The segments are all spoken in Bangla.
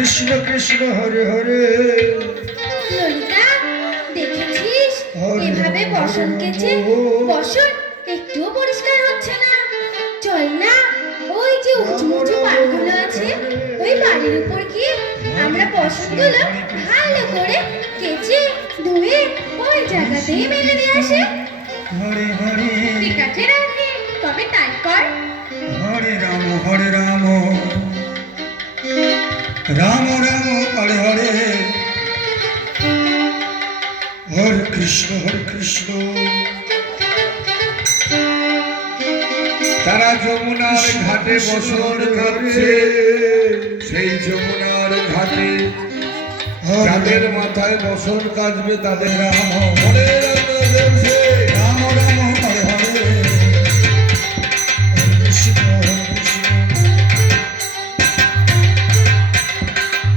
কৃষ্ণ কৃষ্ণ হরে হরে। ললিতা, দেখেছিস এভাবে বসন কেচে বসন একটুও পরিষ্কার হচ্ছে না। চল না, ওই যে উঁচু উঁচু পাড়গুলো আছে ওই বাড়ির উপর গিয়ে আমরা বসনগুলো ভালো করে কেচে ধুয়ে ওই জায়গাতেই মেলে দিয়ে আসে। হরে হরে ঠিক আছে রাধে, তবে তাই কর। হরে রাম রাম রাম হরে হরে, হরে কৃষ্ণ তারা যমুনার ঘাটে বসন কাটছে। সেই যমুনার ঘাটে যাদের মাথায় বসন কাটবে তাদের রাম হরে রাম দেবছে। রাম রাম হরে হরে, হরে কৃষ্ণ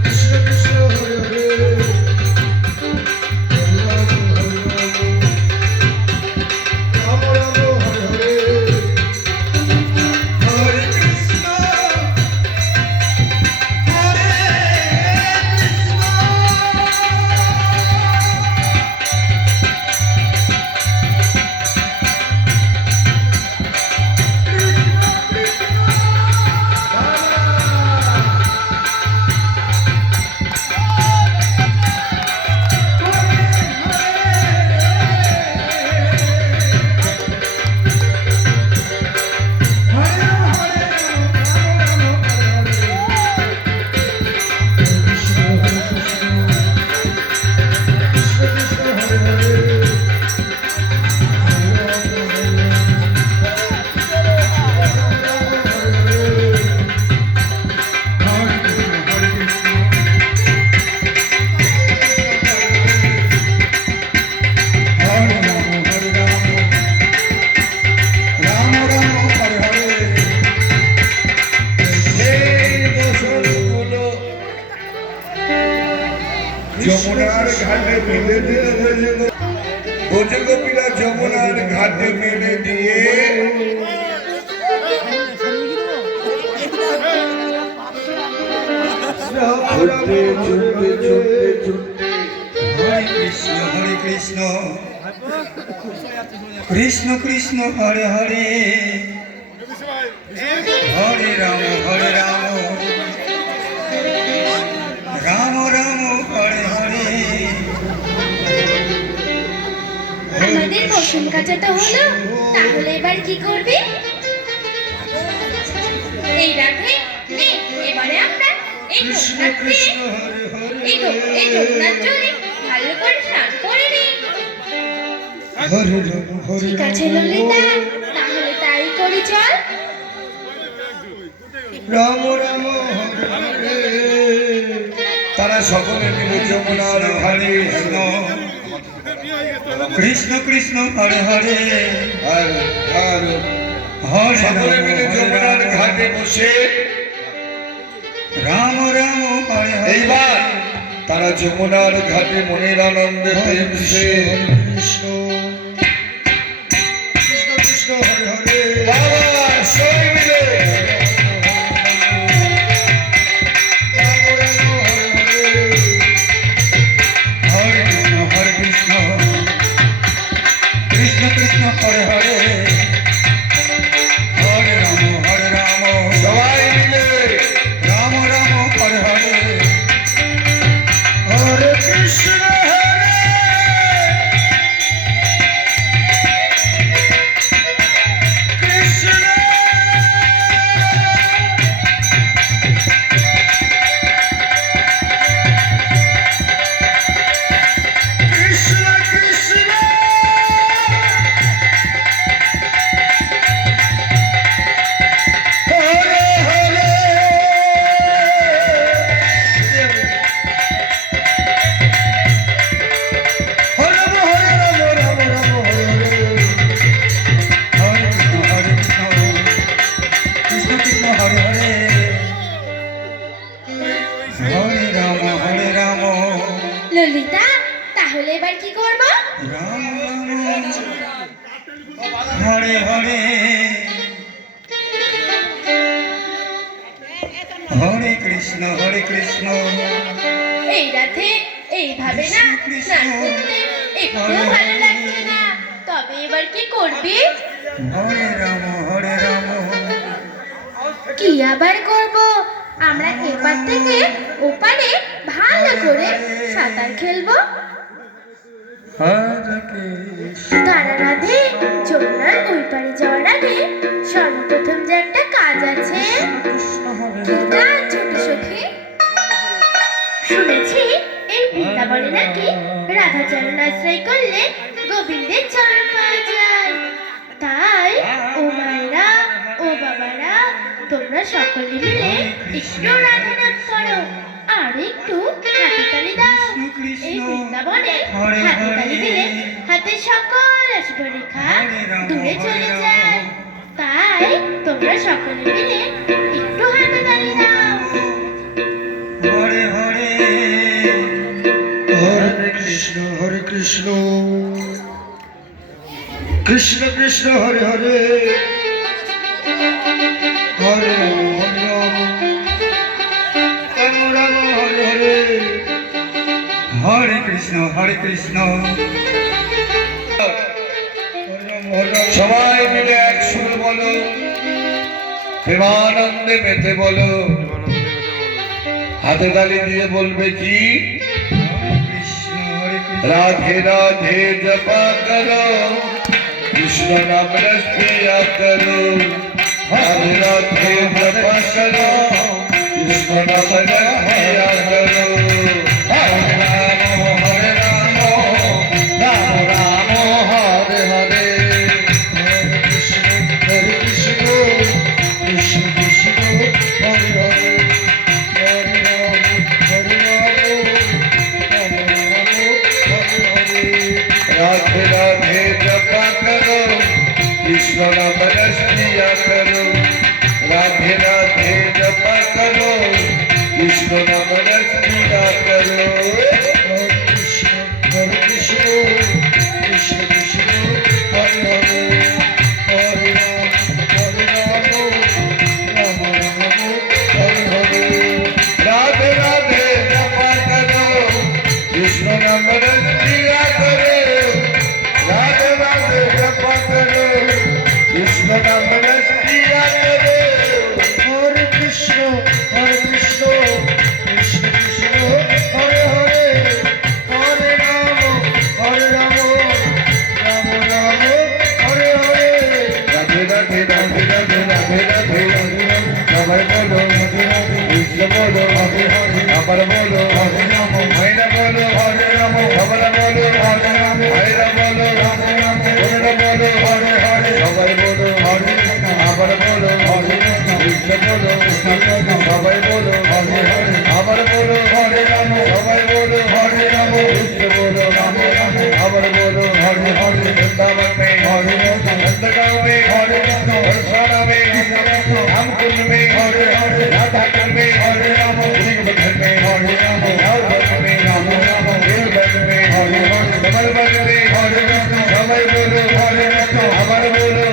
কৃষ্ণ কৃষ্ণ হরে হরে, রাম রাম হরে হরে, হরে কৃষ্ণ হরে যমুনার ঘাটে মেলে দিয়ে ব্রজগোপীরা যমুনার ঘাটে মেলে দিয়ে ছুটতে ছুটতে ছুটতে ছুটতে হরে কৃষ্ণ কৃষ্ণ কৃষ্ণ হরে হরে, হরে রাম রাম রাম হরে হরে। আমাদের বসন কাচা তো হলো, তাহলে এবার কি করবি? এই রাধে, নে এবারে আমরা এই কৃষ্ণ যমুনার কৃষ্ণ হরে হরে, এই যমুনার জলে ভালো করে স্নান করে নি। হরে রাম হরে ঠিক আছে ললিতা, তাহলে তাই করি চল। রাম রাম হরে হরে। তারা সকলে মিলে যমুনার ঘাটে কৃষ্ণ কৃষ্ণ হরে হরে, আর আর হরে সকলে মিলে যমুনার রাম ঘাটে বসে রাম রাম হরে হরে। এইবার তারা যমুনার ঘাটে মনের আনন্দে প্রেমসে কৃষ্ণ কৃষ্ণ কৃষ্ণ হরে হরে, বাবা সবাই মিলে রাম রাম হরে হরে, হরে কৃষ্ণ কৃষ্ণ কৃষ্ণ হরে হরে, হরে রাম সবাই মিলে রাম রাম হরে হরে, হরে কৃষ্ণ হরে কৃষ্ণ কৃষ্ণ কৃষ্ণ হরে হরে। হরে রাম রাম রাম হরে হরে, হরে কৃষ্ণ কৃষ্ণ কৃষ্ণ হরে হরে, হরে রাম ললিতা, তাহলে এবার কি করব? রাম হরে হরে, হরে কৃষ্ণ কৃষ্ণ হরে কৃষ্ণ এই রাতে এইভাবে না স্নান করতে একটু ভালো লাগছে না। তবে এবার কি করবি? হরে রাম কি আবার করব? আমরা এপার থেকে ওপারে ভালো করে সাঁতার খেলবো। হরে কৃষ্ণ তারা রাধে, যমুনার ওই পারে যাওয়ার আগে সর্বপ্রথম যে একটা কাজ আছে। কৃষ্ণ হরে কি কাজ ছোট সখী? শুনেছি এই বৃন্দাবনে নাকি রাধাচরণ আশ্রয় করলে গোবিন্দের চরণ পাওয়া যায়। তাই ও মায়েরা ও বাবারা, তোমরা সকলে মিলে একটু রাধা নাম করো আর একটু হাতে তালি দাও। এই বৃন্দাবনে হাতে তালি দিলে হাতের সকল অশুভরেখা দূরে চলে যায়। তাই তোমরা সকলে মিলে একটু হাতে তালি দাও। হরে হরে হরে কৃষ্ণ কৃষ্ণ কৃষ্ণ হরে হরে হরে রাম রাম রাম হরে হরে হরে কৃষ্ণ হরে কৃষ্ণ সবাই মিলে এক সুর বলো, প্রেমানন্দে মেতে বলো। হাতে তালি দিয়ে বলবে কি? কৃষ্ণ হরে কৃষ্ণ राधे राधे जपा करो, कृष्ण नाम रस पिया करो। राधे राधे जपा करो, कृष्ण नाम रस पिया करो। हरे राम राम राम हरे हरे। কৃষ্ণ কৃষ্ণ কৃষ্ণ কৃষ্ণ হরে হরে হরে রাম হরে राधे राधे जपा करो, कृष्ण नाम रस पिया करो। राधे राधे जपा करो, कृष्ण नाम रस पिया करो। কৃষ্ণ হরে কৃষ্ণ কৃষ্ণ কৃষ্ণ হরে হরে হরে রাম রাম রাম হরে হরে राधे राधे जपा करो, कृष्ण नाम रस पिया करो। राधे राधे जपा करो, कृष्ण नाम रस पिया करो। হরে কৃষ্ণ কৃষ্ণ কৃষ্ণ হরে হরে হরে রাম রাম রাম হরে হরে राधे राधे राधे राधे राधे राधे सबाई बोलो कृष्ण बोलो हरे हरे अमर बोलो हरे राम मैना बोलो हरे राम कमल बोलो हरे राम भैरा बोलो हरे राम पूर्ण बोलो हरे हरे सबाई बोलो हरे अमर बोलो हरे कृष्ण बोलो सबाई बोलो हरे हरे अमर बोलो हरे राम सबाई बोलो हरे राम कृष्ण बोलो हरे राम अमर बोलो हरे हरे वृंदावन में हरे नंदगांव में हरे बरसाना में रामकुंड में हरे राधा कुंड में हरे राम सिंहबन में हरे राम रावण में राम गिरबन में हरे कमलबन में हरे समय बोलो हरे अमर बोलो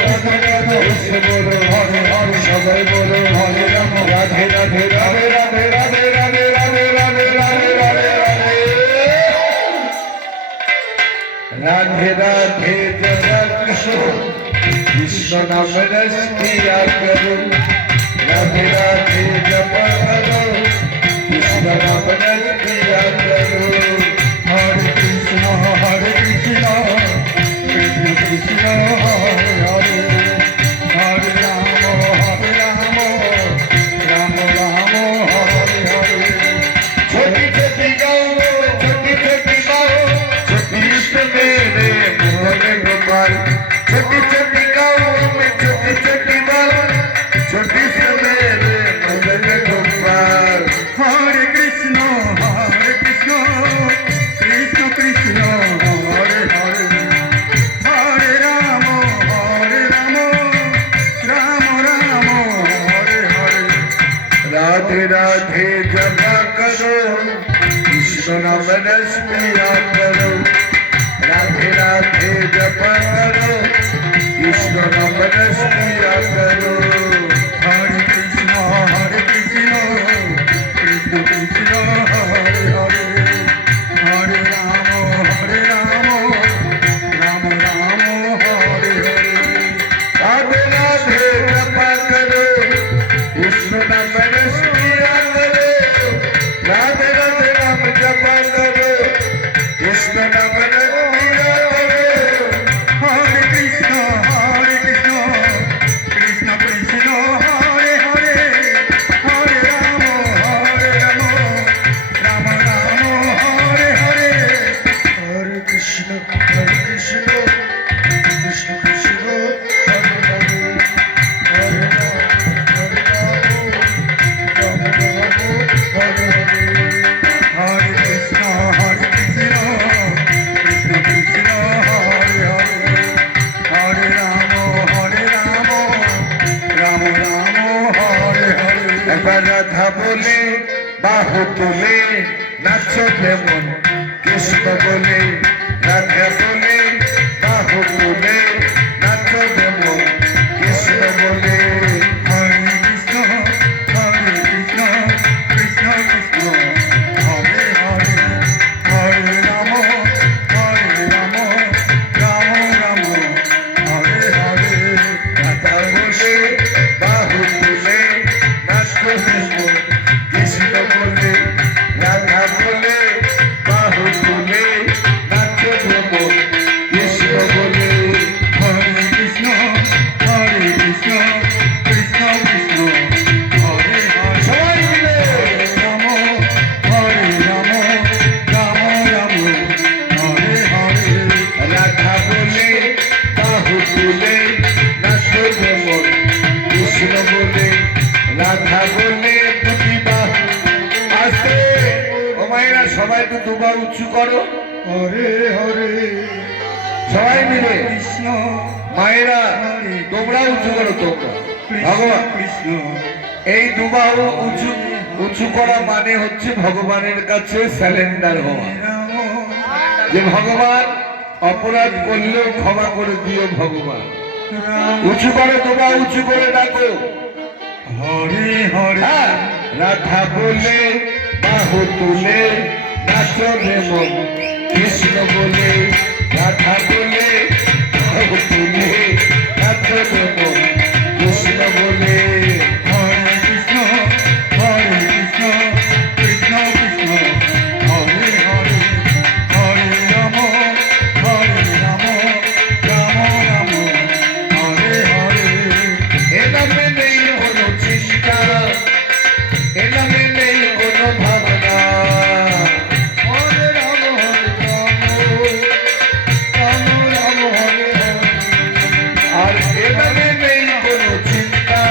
कृष्ण बोलो हरे समय बोलो हरे राम राधे राधे राधे राधे राधे राधे राधे राधे राधे राधे राधे राधे राधे जय कृष्ण कृष्ण नाम रस पिया करो। राधे राधे जपा करो, कृष्ण नाम रस पिया करो। हरे कृष्ण कृष्ण कृष्ण हरे हरे हरे राम राम राम हरे हरे छोटी छोटी गाओ, छोटी छोटी गाओ, छोटी इष्ट मेरे मोहन गोपाल। छोटी छोटी गाओ में छोटी छोटी बाल, छोटी इष्ट मेरे मोहन गोपाल। हरे कृष्ण कृष्ण कृष्ण हरे हरे हरे राम राम राम हरे हरे राधे राधे जपा करो, कृष्ण नाम रस पिया करो। राधे राधे जपा करो, कृष्ण नाम रस पिया करो। हरे कृष्ण कृष्ण বাহু তুলে নাচবে মন কৃষ্ণ বলে রাধে বলে বাহু তুলে নাচবে মন কৃষ্ণ বলে হরে কৃষ্ণ কৃষ্ণ কৃষ্ণ হরে হরে হরে রাম রাম রাম হরে হরে রাধা বলে বাহু তুলে নাচবে মন কৃষ্ণ বলে রাধা বলে বাহু তুলে নাচবে মন কৃষ্ণ বলে হরে কৃষ্ণ কৃষ্ণ কৃষ্ণ হরে হরে সবাই মিলে রাম রাম রাম হরে হরে রাধা বলে বাহু তুলে নাচবে মন কৃষ্ণ বলে রাধা বলে দুটি বাহু আস্তে ও মায়েরা সবাই তো দুবার উঁচু করো হরে হরে সবাই মিলে কৃষ্ণ মায়েরা তোমরা উঁচু করো তোমরা ভগবান কৃষ্ণ এই দুবাহু উঁচু উঁচু করা মানে হচ্ছে ভগবানের কাছে স্যালেন্ডার হওয়া রাম যে ভগবান অপরাধ করলেও ক্ষমা করে দিও ভগবান রাম উঁচু করে দুবা উঁচু করে ডাকো হরে হরে হ্যাঁ রাধা বলে বাহু তুলে নাচবে মন কৃষ্ণ বলে রাধা বলে বাহু তুলে নাচবে মন কৃষ্ণ বলে হরে কৃষ্ণ কৃষ্ণ কৃষ্ণ হরে হরে হরে রাম রাম রাম হরে হরে এ নামে নেই কোনো চিন্তা এ নামে নেই কোনো ভাবনা হরে রাম রাম হরে হরে আর এ নামে নেই কোনো চিন্তা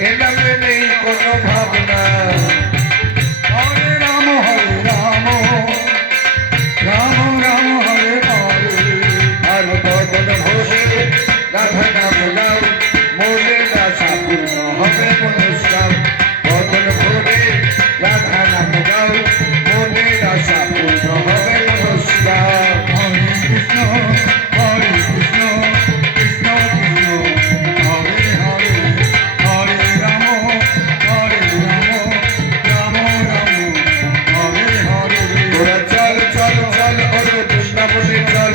এ নামে নেই কোনো ভাবনা হরে রাম রাম রাম হরে হরে আর বদন ভোরে রাধা নাম গাও মোরে আশা পূর্ণ হবে মনুষ্যাম বদন ভোরে রাধা নাম গাও মোরে আশা পূর্ণ হবে মনুষ্যাম হরে কৃষ্ণ কৃষ্ণ কৃষ্ণ হরে হরে হরে রাম রাম হরে হরে তোরা চল চল চল ওরে বৃন্দাবনে চল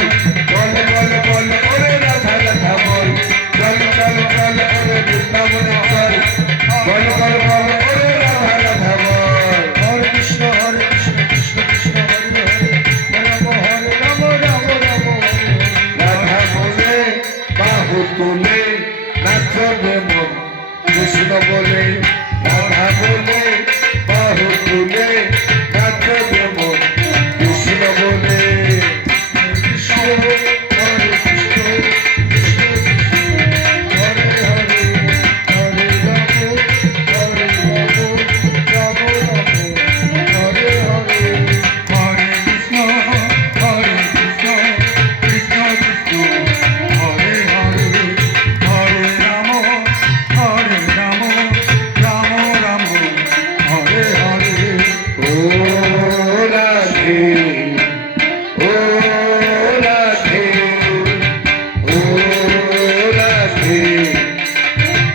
বল বল বল ওরে রাধা রাধা বল চল চল চল ওরে বৃন্দাবনে চল বল বল বল ওরে রাধা রাধা বল হরে কৃষ্ণ কৃষ্ণ কৃষ্ণ হরে হরে রাম রাম রাধা বলে বাহু তুলে নাচবে মন কৃষ্ণ বলে রাধা বলে বাহু তুলে নাচবে মন কৃষ্ণ বলে কৃষ্ণ হরে কৃষ্ণ কৃষ্ণ হরে হরে হরে রাম রাম হরে হরে হরে কৃষ্ণ কৃষ্ণ কৃষ্ণ হরে হরে হরে রাম রাম হরে হরে ও রাধে ও রাধে ও রাধে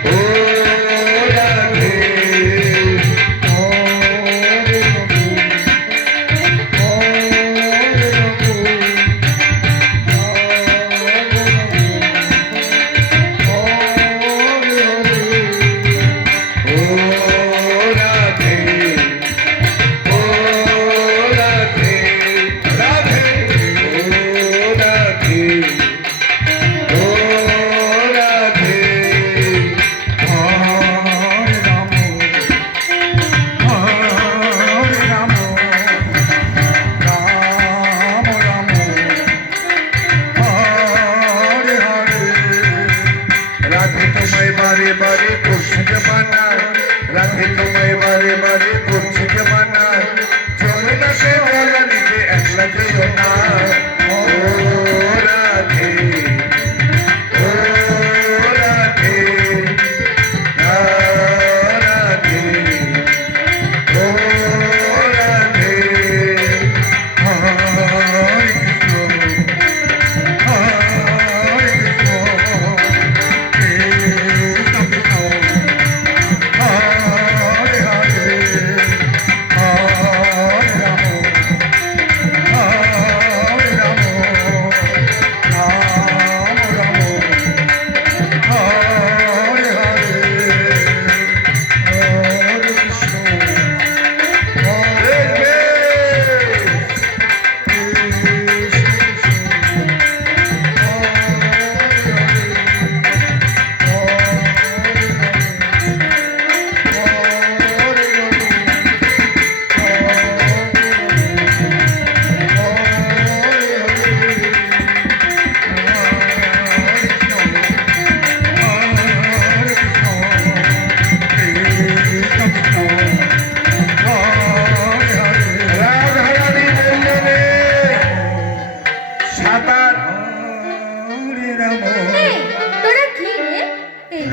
ও রাধে হরে ও রাধে ও রাধে রাধে ও রাধে ও রাধে হরে রাম রাম হরে হরে রাধে তোমায় বারে বারে করছি যে মানা রাধে তোমায় বারে বারে করছি যে মানা চলো না সে বলা নিতে একলা যেও না ও রাধে ও রাধে রাধে ও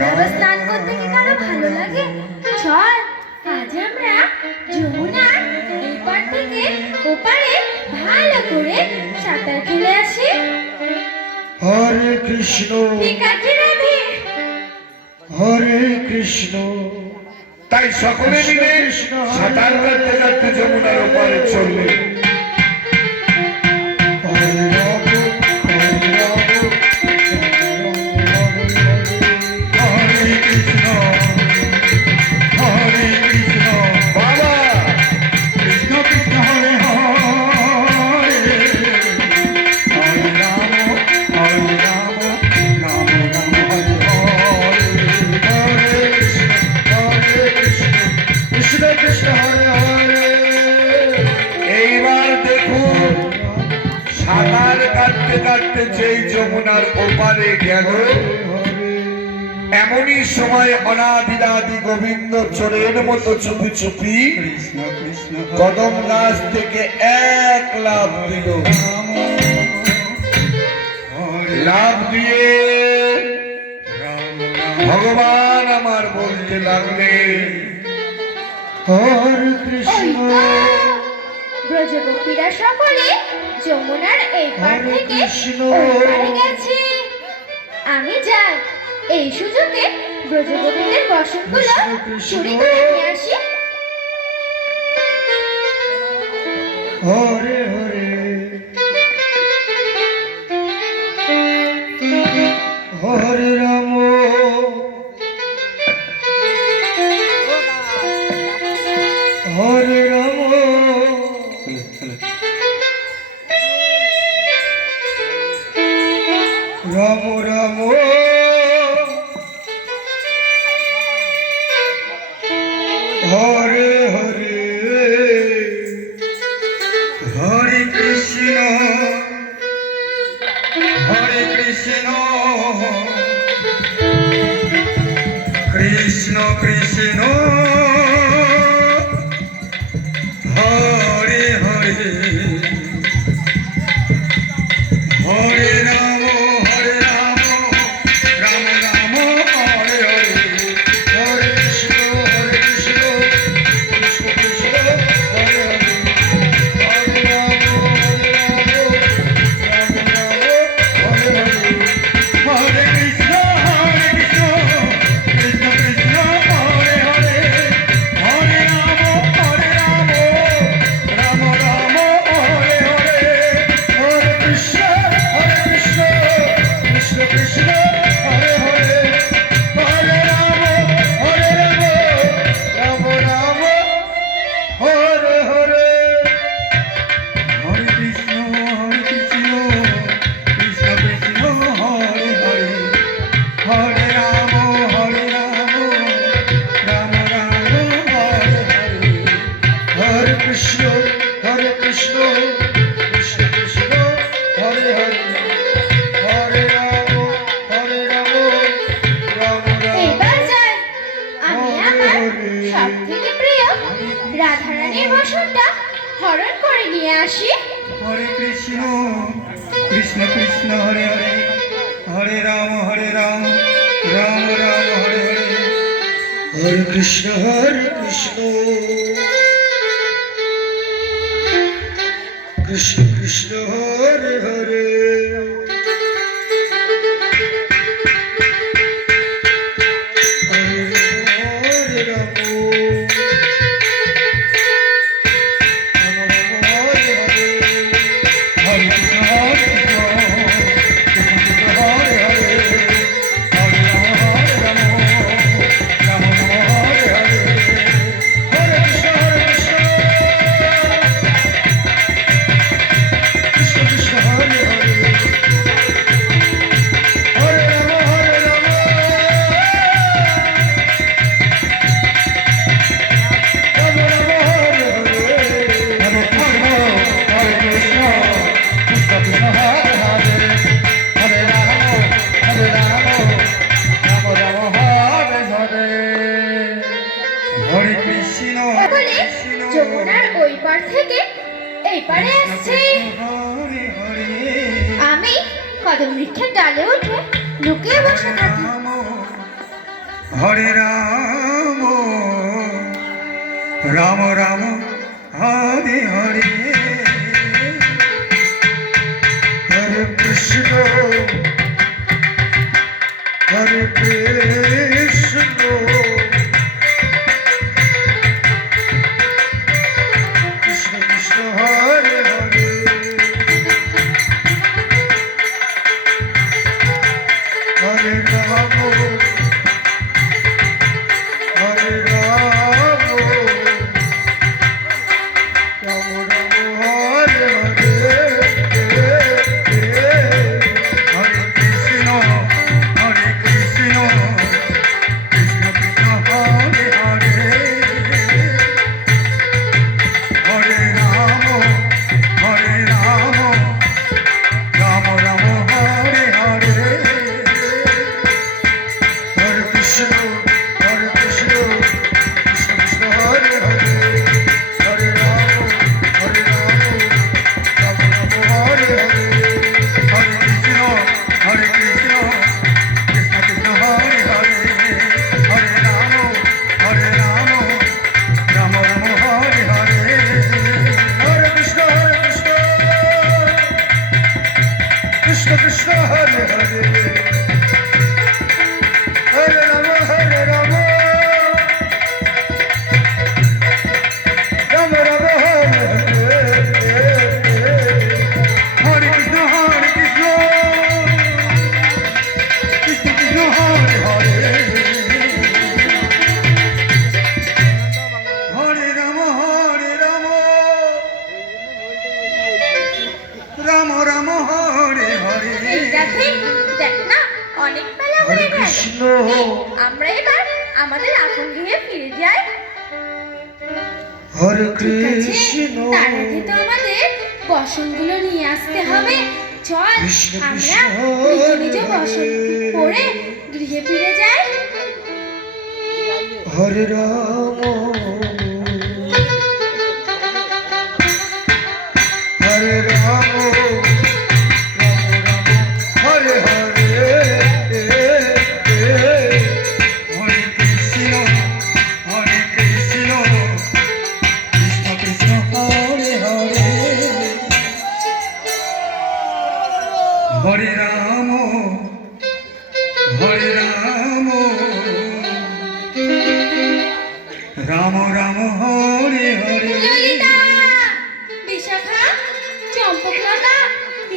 এভাবে আবার স্নান করতে কি কারো ভালো লাগে? চল আজ আমরা যমুনার এই পার থেকে ওপারে ভালো করে সাঁতার খেলে আসি। হরে কৃষ্ণ ঠিক আছে রাধে। হরে কৃষ্ণ। তাই সকলে মিলে সাঁতার কাটতে কাটতে যমুনার ওপারে চললে। হরে রাম হরে রাম হরে কৃষ্ণ হরে কৃষ্ণ বাবা কৃষ্ণ কৃষ্ণ হরে হরে হরে রাম হরে রাম রাম রাম হরে হরে হরে কৃষ্ণ কৃষ্ণ কৃষ্ণ হরে হরে। এইবার দেখুন সাঁতার কাটতে কাটতে যেই যমুনার ওপারে গেল, এমনই সময় অনাদিরাদি গোবিন্দ চোরের মতো চুপি চুপি কৃষ্ণ কৃষ্ণ কদম গাছ থেকে এক লাফ দিল। লাফ দিয়ে ভগবান আমার বলতে লাগলে, হরে ওই কৃষ্ণ তো ব্রজগোপীরা সকলে যমুনার এই পার হরে থেকে কৃষ্ণ। ওই পারে গেছে। আমি যাই এই সুযোগে ব্রজগোপীদের বসনগুলো কৃষ্ণ, কৃষ্ণ। চুরি করে নিয়ে আসি। হরে হরে হরে রাম হরে রাম রাম রাম হরে হরে হরে কৃষ্ণ কৃষ্ণ কৃষ্ণ হরে হরে হরে রাম রাম রাম হরে হরে হরে কৃষ্ণ কৃষ্ণ কৃষ্ণ হরে হরে হরে রাম রাম রাম হরে হরে হরে কৃষ্ণ কৃষ্ণ কৃষ্ণ হরে হরে হরে রাম রাম রাম হরে হরে হরে কৃষ্ণ কৃষ্ণ কৃষ্ণ হরে হরে হরে রাম রাম রাম হরে হরে হরে কৃষ্ণ কৃষ্ণ কৃষ্ণ হরে হরে হরে রাম রাম রাম হরে হরে হরে কৃষ্ণ কৃষ্ণ কৃষ্ণ হরে হরে হরে রাম রাম রাম এবার যাই আমি আমার সব থেকে প্রিয় রাধারানীর বসনটা হরণ করে নিয়ে আসি। হরে কৃষ্ণ কৃষ্ণ হরে হরে হরে রাম রাম রাম হরে হরে হরে কৃষ্ণ কৃষ্ণ কৃষ্ণ হরে হরে হরে রাম হরে কৃষ্ণ বলে যমুনার ওই পার থেকে এই পারে আসছে। হরে হরে আমি কদম বৃক্ষের ডালে উঠে লুকিয়ে বসে থাকি। হরে রাম রাম রাম হরে হরে হরে কৃষ্ণ হরে কৃষ্ণ কৃষ্ণ কৃষ্ণ হরে হরে হরে রাম হরে রাম রাম রাম হরে হরে হরে কৃষ্ণ হরে কৃষ্ণ কৃষ্ণ কৃষ্ণ হরে হরে হরে রাম রাম রাম হরে হরে হরে কৃষ্ণ কৃষ্ণ কৃষ্ণ হরে হরে হরে রাম রাম রাম হরে হরে হরে কৃষ্ণ কৃষ্ণ কৃষ্ণ হরে হরে হরে রাম রাম রাম হরে হরে হরে কৃষ্ণ কৃষ্ণ কৃষ্ণ হরে হরে হরে রাম রাম রাম হরে হরে কৃষ্ণ কৃষ্ণ কৃষ্ণ হরে হরে হরে রাম রাম রাম হরে হরে এই রাধে, দেখ না অনেক বেলা হয়ে গেল। কৃষ্ণ এই, আমরা এবার আমাদের আপন গৃহে ফিরে যাই। হরে ঠিক আছে, কৃষ্ণ তার আগে তো আমাদের বসনগুলো নিয়ে আসতে হবে। চল কৃষ্ণ আমরা কৃষ্ণ নিজ নিজ বসন পরে গৃহে ফিরে যাই। হরে রাম হরে রাম হরে হরে হরে কৃষ্ণ কৃষ্ণ কৃষ্ণ হরে হরে হরে রাম রাম রাম হরে হরে ললিতা, বিশাখা, চম্পকলতা,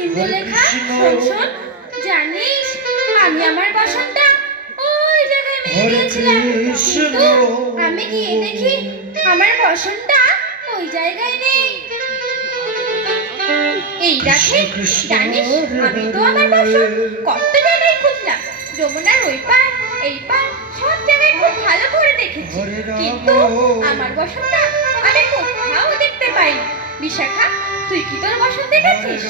ইন্দ্রলেখা, শোন শোন, জানিস আমি আমার বসনটা ওই জায়গায় মেরে হরে দিয়েছিলাম, কৃষ্ণ। কিন্তু আমি গিয়ে দেখি আমার বসনটা ওই জায়গায় নেই। এই রাখে, কৃষ্ণ জানিস আমি তো আমার বসন কত জায়গায় খুঁজলাম, যমুনার ওই পার এই পার সব জায়গায় খুব ভালো করে দেখেছি, হরে রাম। কিন্তু আমার বসনটা আমি কোথাও দেখতে পাইনি। বিশাখা, তুই কি তোর বসন দেখেছিস?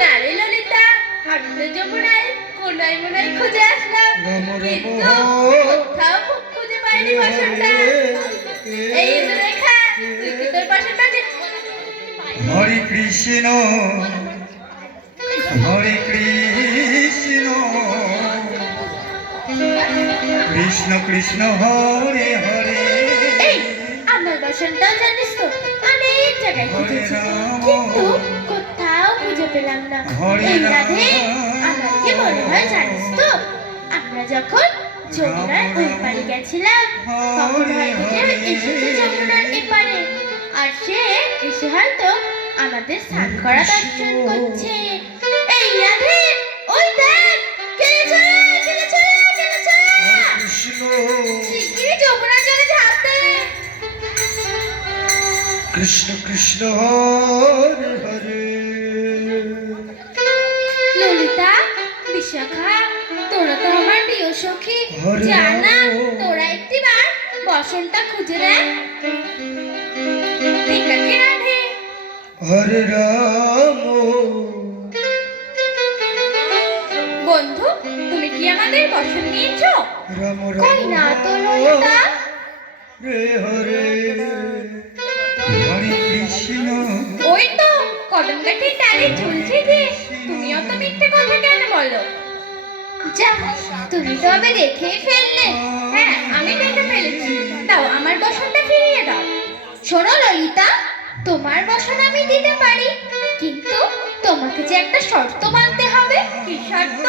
না রে ললিতা, আমি তো যমুনায় কোনায় মোনায় খুঁজে আসলাম, রাম রাম কিন্তু কোথাও খুঁজে পাইনি বসনটা। এই ইন্দ্ররেখা, তুই কি তোর বসনটা হরে কৃষ্ণ কৃষ্ণ কৃষ্ণ হরে হরে এই আমার বসনটাও জানিস তো অনেক জায়গায় খুঁজেছি, কিন্তু কোথাও খুঁজে পেলাম না। এই রাধে, আমার কি মনে হয় জানিস তো, আমরা যখন যমুনার ওই পারে গেছিলাম তখন হয়তো কেউ এসেছে যমুনার এপারে, আর সে এসে হয়তো আমাদের স্নান করা দর্শন করছে। এই রাধে, ওই দেখ, কেলেছে কৃষ্ণ শিগগিরই যমুনার জলে ঝাঁপ দে। কৃষ্ণ কৃষ্ণ হরে হরে ললিতা, বিশাখা, তোরা তো আমার প্রিয় সখী, হরে জানা রাম। তোরা একটিবার বসনটা খুঁজে দেখ। ঠিক আছে রাধে। হরে রাম বন্ধু, তুমি কি আমাদের বসন নিয়েছো? রাম কই না তো ললিতা। রে হরে হরে কৃষ্ণ ওই তো কদম গাছের ডালে ঝুলছে যে, তুমি অত মিথ্যে কথা কেন বলো? যা, তুমি তো আবার দেখেই ফেললে। হ্যাঁ, আমি দেখে ফেলেছি। দাও, আমার বসনটা ফিরিয়ে দাও। শোনো ললিতা, তোমার বসন আমি দিতে পারি, কিন্তু তোমাকে যে একটা শর্ত মানতে হবে। কি শর্ত?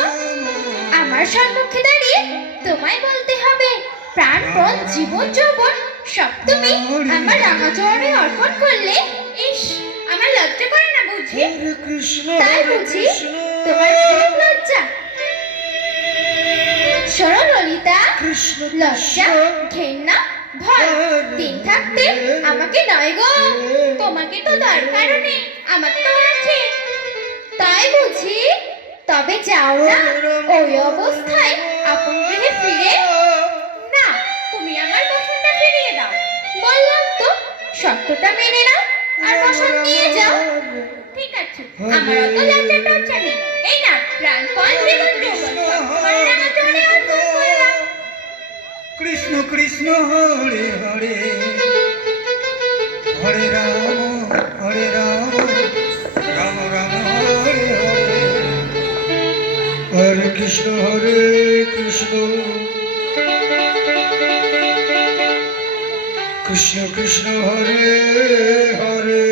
আমার সম্মুখে দাঁড়িয়ে তোমায় বলতে হবে, প্রাণপণ জীবন যৌবন সব তুমি আমার রাঙাচরণে অর্পণ করলে। ইস, আমার লজ্জা করে না বুঝি? হরে কৃষ্ণ তাই হরে বুঝি? কৃষ্ণ তোমার খুব লজ্জা? শোনো ললিতা, কৃষ্ণ লজ্জা, ঘেন্না, ভয় তিন থাকতে আমাকে নয় গো। তোমাকে তো দরকারও নেই, আমার তো আছে। তাই বুঝি? তবে যাও না ওই অবস্থায় আপন গৃহে ফিরে। না, তুমি আমার বসনটা ফিরিয়ে দাও। বললাম তো, শর্তটা মেনে নাও আর বসন নিয়ে যাও। ঠিক আছে, আমার অত লজ্জা টজ্জা নেই। এই না, প্রাণপণ জীবন যৌবন সব তোমার রাঙাচরণে অর্পণ করলাম। কৃষ্ণ কৃষ্ণ হরে হরে হরে রাম রাম রাম হরে হরে হরে কৃষ্ণ কৃষ্ণ কৃষ্ণ হরে হরে